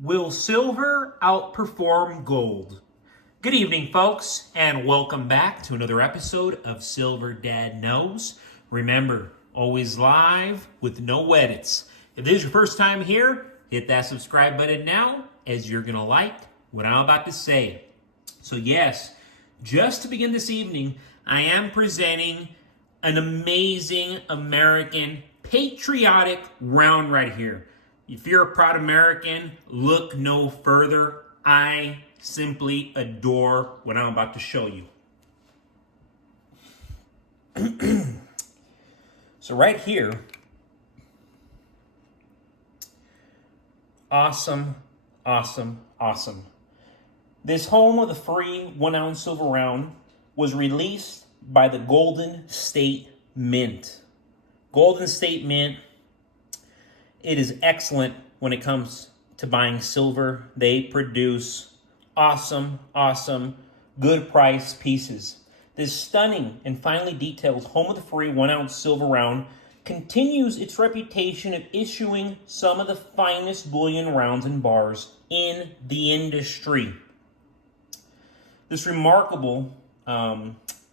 Will silver outperform gold? Good evening, folks, and welcome back to another episode of Silver Dad Knows. Remember, always live with no edits. If this is your first time here, hit that subscribe button now, as you're going to like what I'm about to say. So yes, just to begin this evening, I am presenting an amazing American patriotic round right here. If you're a proud American, look no further. I simply adore what I'm about to show you. So right here, awesome. This home of the free 1 ounce silver round was released by the Golden State Mint. Golden State Mint. It is excellent when it comes to buying silver. They produce awesome, good price pieces. This stunning and finely detailed home of the free 1 ounce silver round continues its reputation of issuing some of the finest bullion rounds and bars in the industry. This remarkable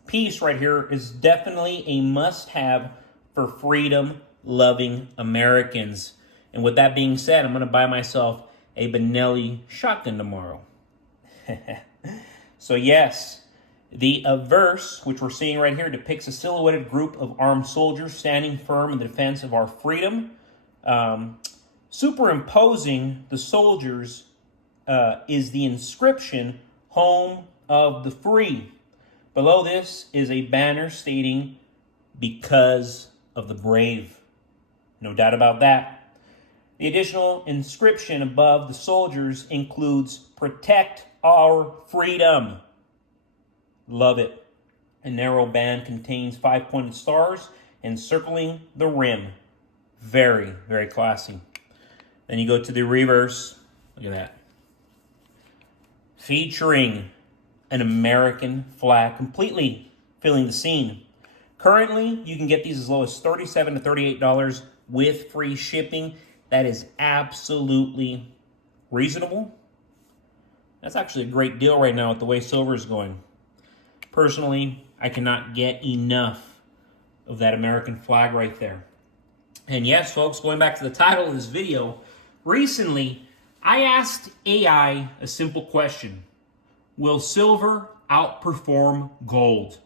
piece right here is definitely a must-have for freedom-loving Americans. And with that being said, I'm going to buy myself a Benelli shotgun tomorrow. So yes, the verse, which we're seeing right here, depicts a silhouetted group of armed soldiers standing firm in the defense of our freedom. Superimposing the soldiers is the inscription, Home of the Free. Below this is a banner stating, because of the brave. No doubt about that. The additional inscription above the soldiers includes, protect our freedom. Love it. A narrow band contains 5-pointed stars encircling the rim. Very, very classy. Then you go to the reverse. Look at that. Featuring an American flag completely filling the scene. Currently, you can get these as low as $37 to $38 with free shipping. That is absolutely reasonable. That's actually a great deal right now with the way silver is going. Personally, I cannot get enough of that American flag right there. And yes, folks, going back to the title of this video, recently I asked AI a simple question. Will silver outperform gold?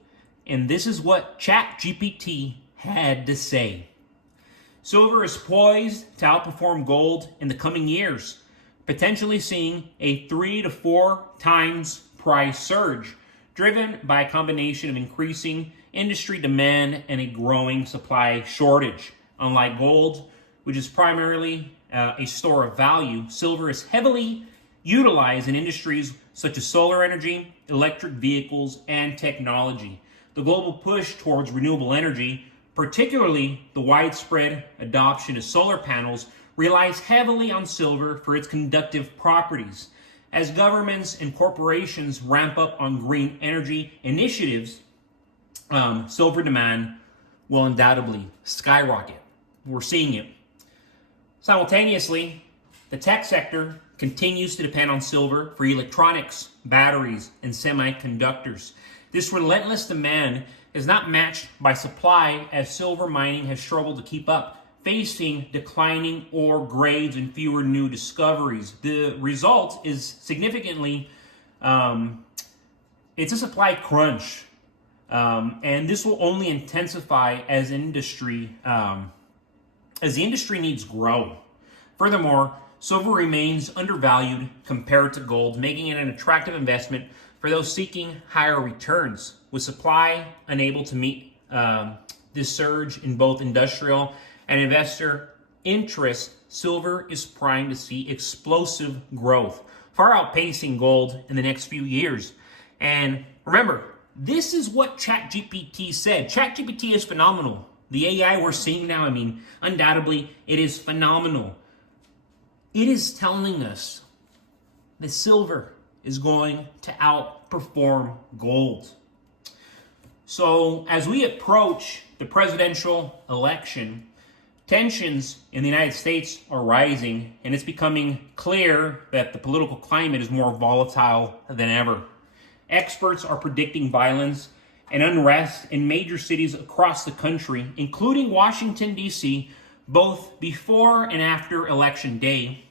And this is what ChatGPT had to say. Silver is poised to outperform gold in the coming years, potentially seeing a 3 to 4 times price surge, driven by a combination of increasing industry demand and a growing supply shortage. Unlike gold, which is primarily a store of value, silver is heavily utilized in industries such as solar energy, electric vehicles, and technology. The global push towards renewable energy, particularly the widespread adoption of solar panels, relies heavily on silver for its conductive properties. As governments and corporations ramp up on green energy initiatives, silver demand will undoubtedly skyrocket. We're seeing it. Simultaneously, the tech sector continues to depend on silver for electronics, batteries, and semiconductors. This relentless demand is not matched by supply, as silver mining has struggled to keep up, facing declining ore grades and fewer new discoveries. The result is significantly, it's a supply crunch. And this will only intensify as the industry needs grow. Furthermore, silver remains undervalued compared to gold, making it an attractive investment for those seeking higher returns. With supply unable to meet this surge in both industrial and investor interest, silver is primed to see explosive growth, far outpacing gold in the next few years. And remember, this is what ChatGPT said. ChatGPT is phenomenal. The AI we're seeing now, undoubtedly, it is phenomenal. It is telling us that silver is going to outperform gold. So as we approach the presidential election, Tensions in the United States are rising, and it's becoming clear that the political climate is more volatile than ever. Experts are predicting violence and unrest in major cities across the country, including Washington, D.C., both before and after Election Day,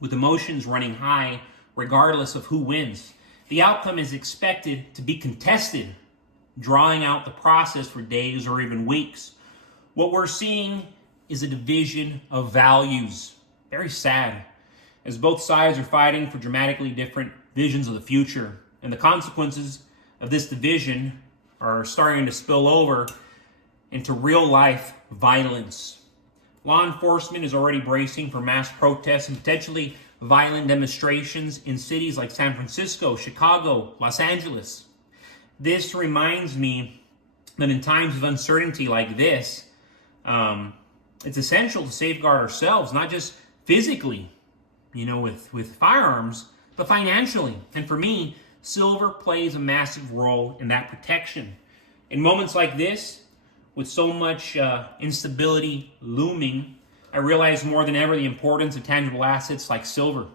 with emotions running high regardless of who wins. The outcome is expected to be contested, drawing out the process for days or even weeks. What we're seeing is a division of values. Very sad, as both sides are fighting for dramatically different visions of the future. And the consequences of this division are starting to spill over into real-life violence. Law enforcement is already bracing for mass protests and potentially violent demonstrations in cities like San Francisco, Chicago, Los Angeles. This reminds me that in times of uncertainty like this, it's essential to safeguard ourselves, not just physically, with firearms, but financially. And for me, silver plays a massive role in that protection. In moments like this, with so much instability looming, I realize more than ever the importance of tangible assets like silver.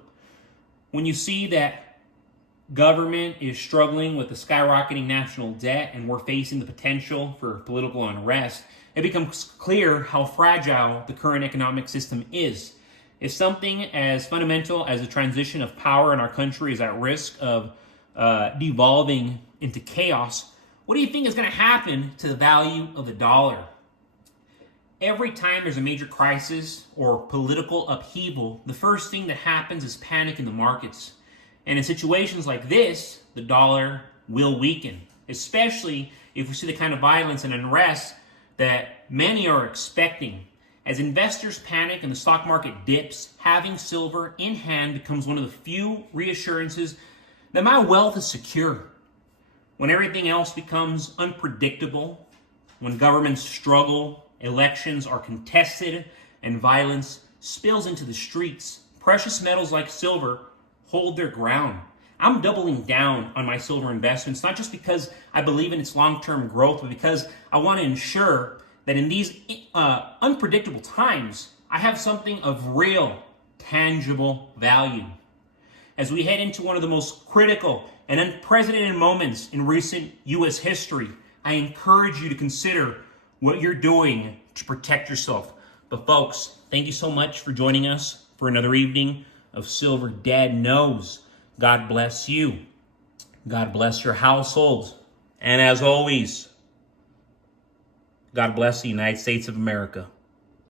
When you see that government is struggling with the skyrocketing national debt and we're facing the potential for political unrest, it becomes clear how fragile the current economic system is. If something as fundamental as the transition of power in our country is at risk of devolving into chaos, what do you think is going to happen to the value of the dollar? Every time there's a major crisis or political upheaval, the first thing that happens is panic in the markets. And in situations like this, the dollar will weaken, especially if we see the kind of violence and unrest that many are expecting. As investors panic and the stock market dips, having silver in hand becomes one of the few reassurances that my wealth is secure. When everything else becomes unpredictable, when governments struggle, elections are contested, and violence spills into the streets, precious metals like silver hold their ground. I'm doubling down on my silver investments, not just because I believe in its long-term growth, but because I want to ensure that in these unpredictable times, I have something of real, tangible value. As we head into one of the most critical and unprecedented moments in recent U.S. history, I encourage you to consider what you're doing to protect yourself. But folks, thank you so much for joining us for another evening of Silver Dad Knows. God bless you. God bless your household. And as always, God bless the United States of America.